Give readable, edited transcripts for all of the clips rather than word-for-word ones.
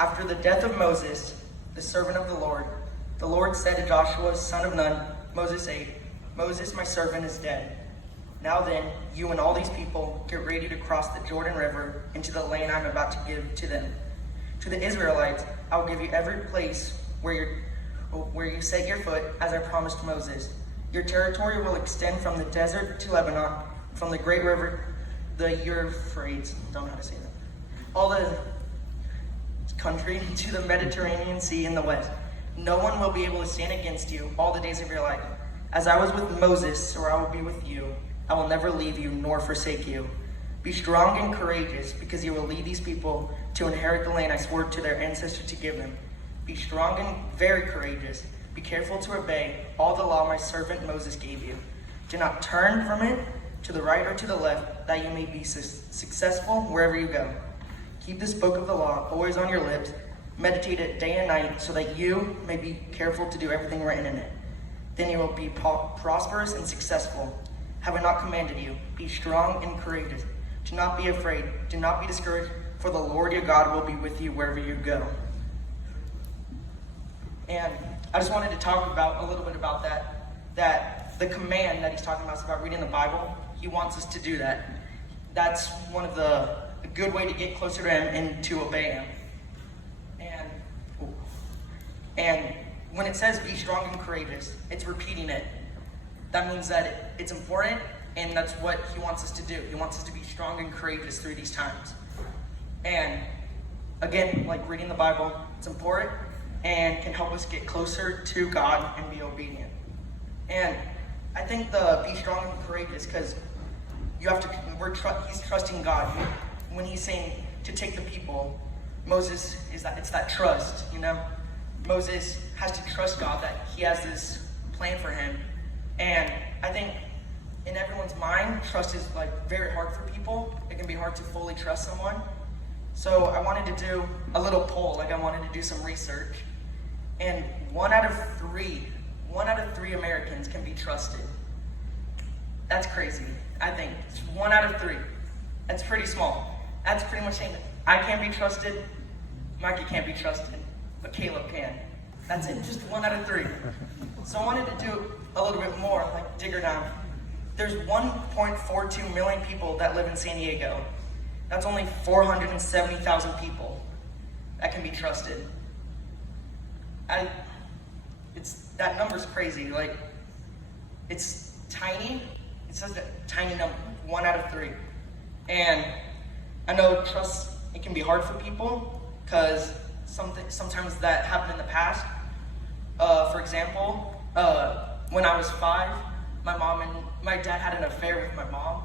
After the death of Moses, the servant of the Lord said to Joshua, son of Nun, Moses' aide, Moses, my servant, is dead. Now then, you and all these people get ready to cross the Jordan River into the land I'm about to give to them. To the Israelites, I will give you every place where you set your foot, as I promised Moses. Your territory will extend from the desert to Lebanon, from the great river, the Euphrates, don't know how to say that, all the country to the Mediterranean Sea in the west. No one will be able to stand against you all the days of your life. As I was with Moses, so I will be with you. I will never leave you nor forsake you. Be strong and courageous, because you will lead these people to inherit the land I swore to their ancestors to give them. Be strong and very courageous. Be careful to obey all the law my servant Moses gave you. Do not turn from it to the right or to the left, that you may be successful wherever you go. Keep this book of the law always on your lips. Meditate it day and night, so that you may be careful to do everything written in it. Then you will be prosperous and successful. Have I not commanded you? Be strong and courageous. Do not be afraid. Do not be discouraged, for the Lord your God will be with you wherever you go. And I just wanted to talk about a little bit about that the command that he's talking about is about reading the Bible. He wants us to do that. That's one of a good way to get closer to him and to obey him. And when it says be strong and courageous, it's repeating it. That means that it's important, and that's what he wants us to do. He wants us to be strong and courageous through these times. And again, like reading the Bible, it's important and can help us get closer to God and be obedient. And I think the be strong and courageous, because he's trusting God. When he's saying to take the people, Moses it's that trust, you know? Moses has to trust God that he has this plan for him. And I think in everyone's mind, trust is like very hard for people. It can be hard to fully trust someone. So I wanted to do a little poll, I wanted to do some research. And one out of three Americans can be trusted. That's crazy, I think. It's 1 out of 3. That's pretty small. That's pretty much saying that I can't be trusted, Mikey can't be trusted, but Caleb can. That's it, just 1 out of 3. So I wanted to do a little bit more, like dig her down. There's 1.42 million people that live in San Diego. That's only 470,000 people that can be trusted. That number's crazy. Like, it's tiny. It says that tiny number, 1 out of 3. And I know trust, it can be hard for people because sometimes that happened in the past. For example, when I was 5, my dad had an affair with my mom,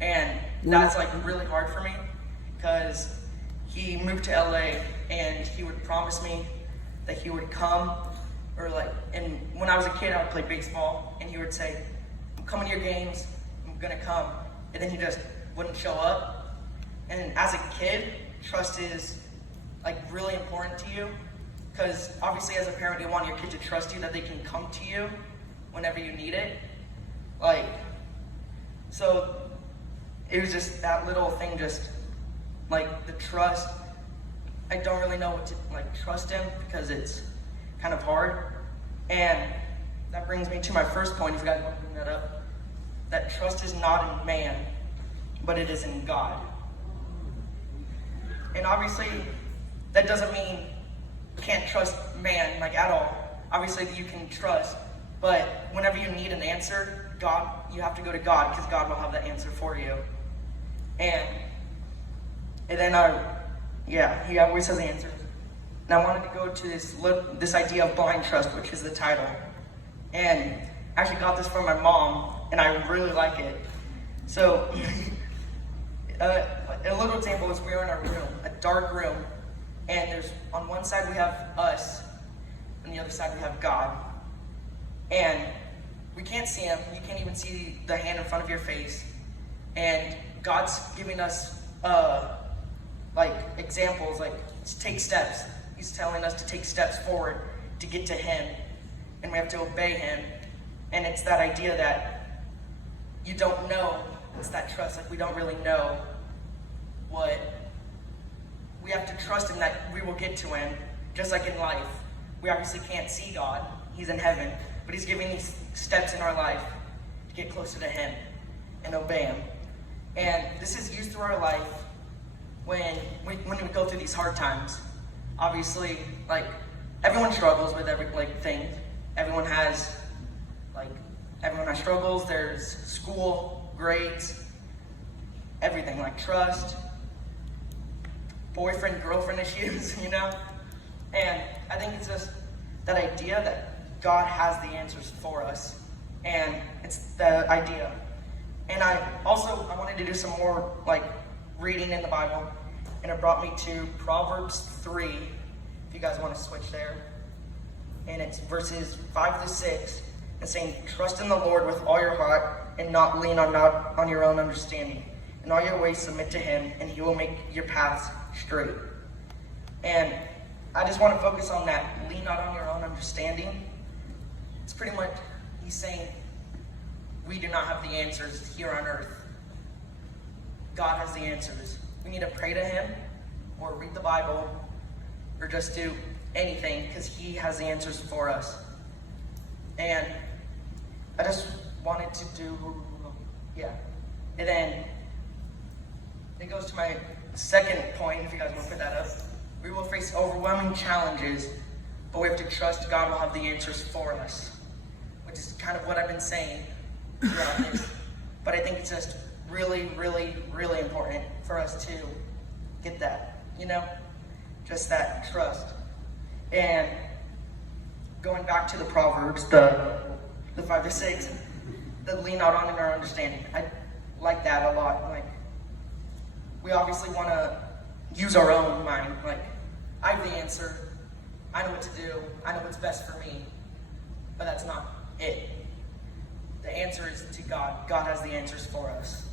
and that's like really hard for me because he moved to LA and he would promise me that he would come, and when I was a kid I would play baseball and he would say, I'm coming to your games, I'm gonna come, and then he just wouldn't show up. And as a kid, trust is like really important to you, because obviously as a parent you want your kid to trust you, that they can come to you whenever you need it. So it was just that little thing, just like the trust. I don't really know what to trust him because it's kind of hard. And that brings me to my first point, if you guys want to bring that up, that trust is not in man, but it is in God. And obviously that doesn't mean you can't trust man at all. Obviously you can trust, but whenever you need an answer, God, you have to go to God, because God will have the answer for you. And then he always has answers. And I wanted to go to this idea of blind trust, which is the title. And I actually got this from my mom, and I really like it. So a little example is we're in our room, a dark room, and there's on one side we have us, and the other side we have God. And we can't see him, you can't even see the hand in front of your face. And God's giving us examples, to take steps. He's telling us to take steps forward to get to him, and we have to obey him. And it's that idea that you don't know, it's that trust, we don't really know what we have to trust him that we will get to him, just like in life. We obviously can't see God. He's in heaven. But he's giving these steps in our life to get closer to him and obey him. And this is used through our life when we go through these hard times. Obviously, like, everyone struggles with every thing. Everyone has struggles. There's school, grades, everything, like trust, boyfriend, girlfriend issues, you know? And I think it's just that idea that God has the answers for us. And it's the idea. And I wanted to do some more reading in the Bible. And it brought me to Proverbs 3, if you guys want to switch there. And it's verses 5 to 6. It's saying, trust in the Lord with all your heart and not lean on your own understanding. In all your ways submit to him, and he will make your paths straight. And I just want to focus on that. Lean not on your own understanding. It's pretty much, he's saying, we do not have the answers here on earth. God has the answers. We need to pray to him, or read the Bible, or just do anything, because he has the answers for us. And I just wanted to and then it goes to my second point, if you guys want to put that up. We will face overwhelming challenges, but we have to trust God will have the answers for us, which is kind of what I've been saying throughout this. But I think it's just really, really, really important for us to get that, just that trust. And going back to the Proverbs, the 5 to 6, the lean not on in our understanding. I like that a lot. We obviously want to use our own mind. I have the answer. I know what to do. I know what's best for me. But that's not it. The answer is to God. God has the answers for us.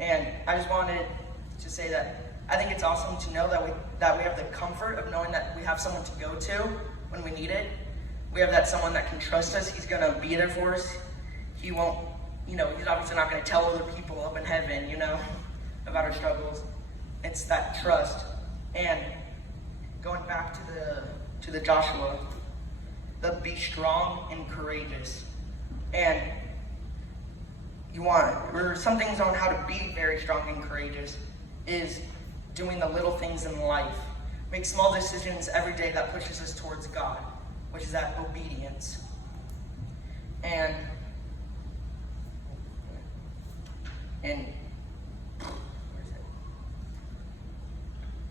And I just wanted to say that I think it's awesome to know that we have the comfort of knowing that we have someone to go to when we need it. We have that someone that can trust us. He's going to be there for us. He won't, he's obviously not going to tell other people up in heaven, about our struggles. It's that trust. And going back to the Joshua, the be strong and courageous. And some things on how to be very strong and courageous is doing the little things in life. Make small decisions every day that pushes us towards God, which is that obedience. And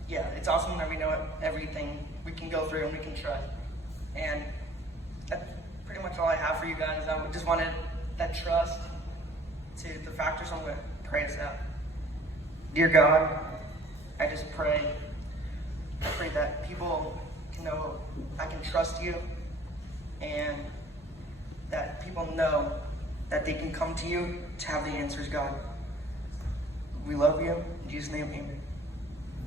yeah, it's awesome that we know everything we can go through and we can trust. And that's pretty much all I have for you guys. I just wanted that trust to the factors. I'm going to pray us out. Dear God, I just pray that people can know I can trust you, and that people know that they can come to you to have the answers, God. We love you. In Jesus' name, amen.